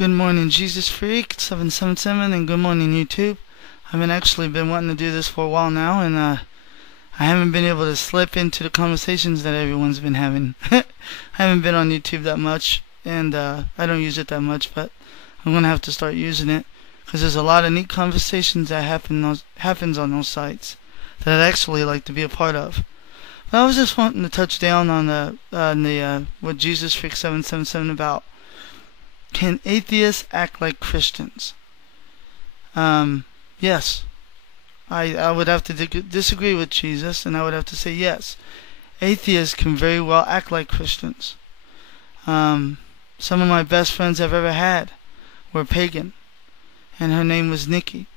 Good morning, Jesus Freak 777, and good morning, YouTube. I've actually been wanting to do this for a while now, and I haven't been able to slip into the conversations that everyone's been having. I haven't been on YouTube that much, and I don't use it that much, but I'm gonna have to start using it because there's a lot of neat conversations that happens on those sites that I'd actually like to be a part of. But I was just wanting to touch down on the what Jesus Freak 777 about. Can atheists act like Christians? Yes. I would have to disagree with Jesus, and I would have to say yes. Atheists can very well act like Christians. Some of my best friends I've ever had were pagan, and her name was Nikki.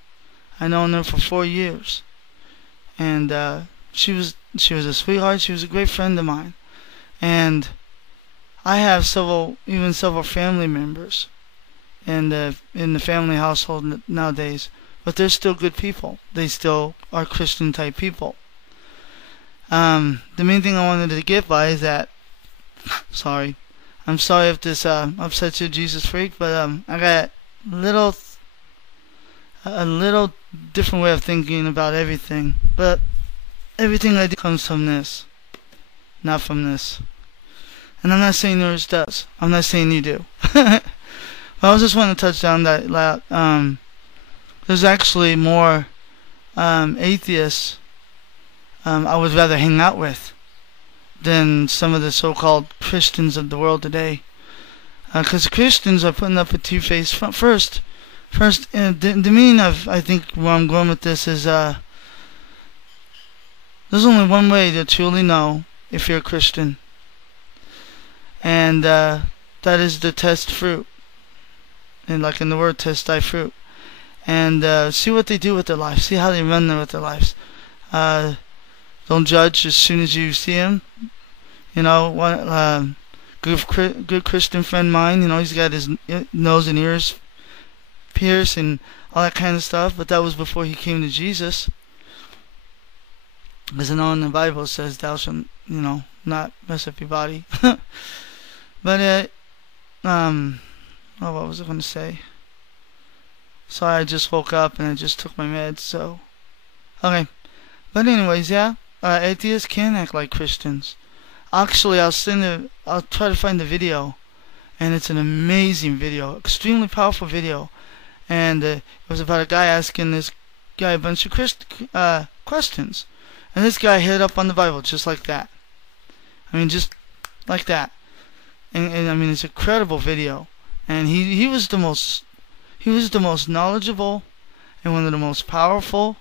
I known her for 4 years, and she was a sweetheart. She was a great friend of mine, and I have several family members in the family household nowadays, but they're still good people. They still are Christian type people. The main thing I wanted to get by is that, I'm sorry if this upsets you, Jesus Freak, but I got a little different way of thinking about everything. But everything I do comes from this, not from this. And I'm not saying yours does. I'm not saying you do. But I just want to touch down that there's actually more atheists I would rather hang out with than some of the so-called Christians of the world today. Because Christians are putting up a two-faced front. First, the meaning of, I think, where I'm going with this is there's only one way to truly know if you're a Christian. And that is to test fruit. And like in the word, test thy fruit. And see what they do with their lives. See how they run with their lives. Don't judge as soon as you see them. You know, one good Christian friend of mine, you know, he's got his nose and ears pierced and all that kind of stuff. But that was before he came to Jesus. Because I know in the Bible it says, thou shalt, you know, not mess up your body. But what was I going to say? Sorry, I just woke up and I just took my meds, so. Okay. But anyways, yeah, atheists can act like Christians. Actually, I'll try to find the video, and it's an amazing video, extremely powerful video. And it was about a guy asking this guy a bunch of questions. And this guy hit up on the Bible just like that. I mean, just like that. And I mean, it's a credible video, and he was the most knowledgeable and one of the most powerful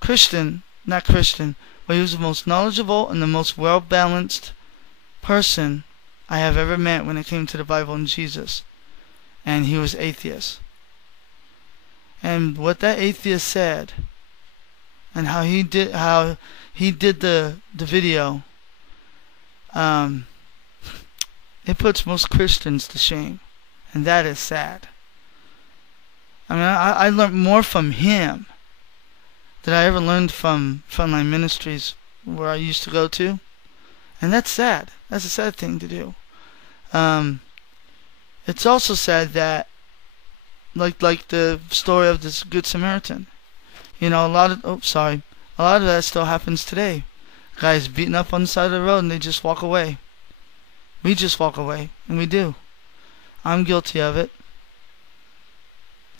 Christian, not Christian, but he was the most knowledgeable and the most well-balanced person I have ever met when it came to the Bible and Jesus. And he was atheist. And what that atheist said, and how he did the video. It puts most Christians to shame, and that is sad. I mean, I learned more from him than I ever learned from Frontline Ministries where I used to go to, and that's sad. That's a sad thing to do. It's also sad that, like the story of this Good Samaritan, you know, a lot of that still happens today. Guys beaten up on the side of the road and they just walk away. We just walk away, and we do. I'm guilty of it.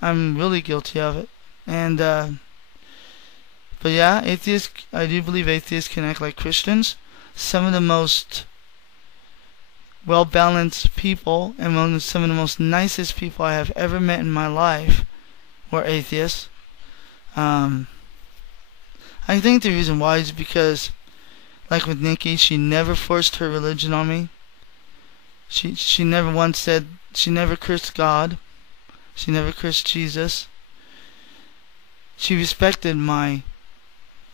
I'm really guilty of it. And but yeah, I do believe atheists can act like Christians. Some of the most well-balanced people and some of the most nicest people I have ever met in my life were atheists. I think the reason why is because, like with Nikki, she never forced her religion on me. She never once said, she never cursed God. She never cursed Jesus. She respected my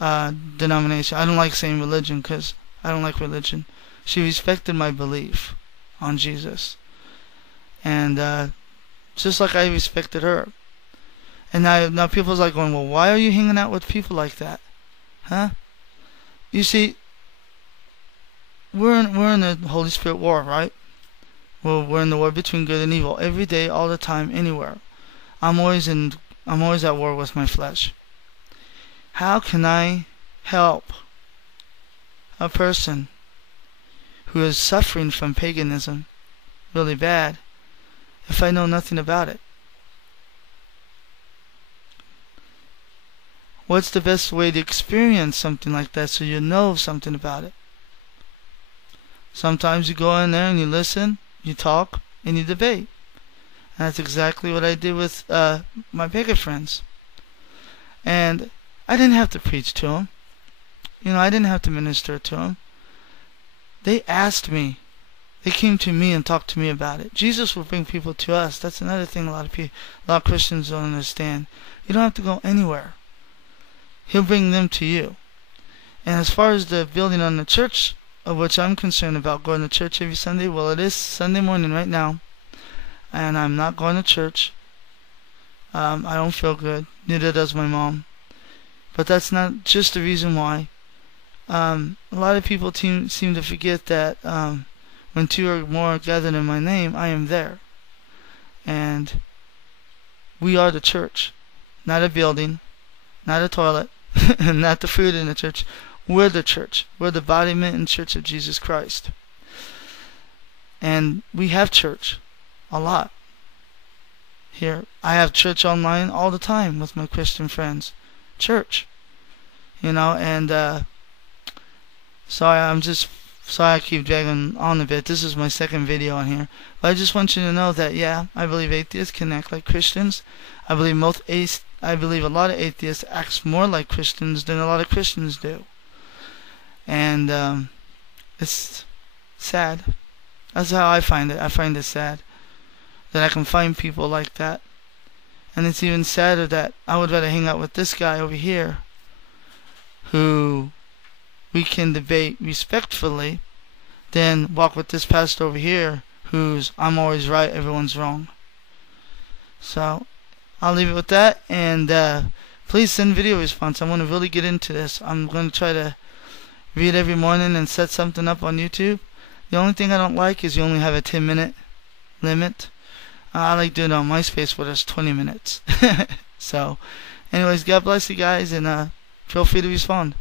denomination. I don't like saying religion because I don't like religion. She respected my belief on Jesus. And just like I respected her. And now people's like going, well, why are you hanging out with people like that? Huh? You see, we're in the Holy Spirit war, right? we're in the war between good and evil every day, all the time, anywhere. I'm always at war with my flesh. How can I help a person who is suffering from paganism really bad if I know nothing about it? What's the best way to experience something like that so you know something about it? Sometimes you go in there and you listen, you talk, and you debate. And that's exactly what I did with my pagan friends. And I didn't have to preach to them. I didn't have to minister to them. They asked me. They came to me and talked to me about it. Jesus will bring people to us. That's another thing a lot of Christians don't understand. You don't have to go anywhere. He'll bring them to you. And as far as the building on the church, of which I'm concerned about, going to church every Sunday, well, it is Sunday morning right now, and I'm not going to church. I don't feel good. Neither does my mom. But that's not just the reason why. A lot of people seem to forget that when two or more are gathered in my name, I am there. And we are the church. Not a building, not a toilet, not the food in the church. We're the church. We're the embodiment and church of Jesus Christ. And we have church a lot here. I have church online all the time with my Christian friends. Church. And sorry I keep dragging on a bit. This is my second video on here. But I just want you to know that, yeah, I believe atheists can act like Christians. I believe a lot of atheists act more like Christians than a lot of Christians do. And it's sad. That's how I find it. I find it sad that I can find people like that. And it's even sadder that I would rather hang out with this guy over here who we can debate respectfully than walk with this pastor over here who's I'm always right, everyone's wrong. So I'll leave it with that, and please send video response. I want to really get into this. I'm going to try to read every morning and set something up on YouTube. The only thing I don't like is you only have a 10-minute limit. I like doing it on MySpace where there's 20 minutes. So anyways, God bless you guys, and feel free to respond.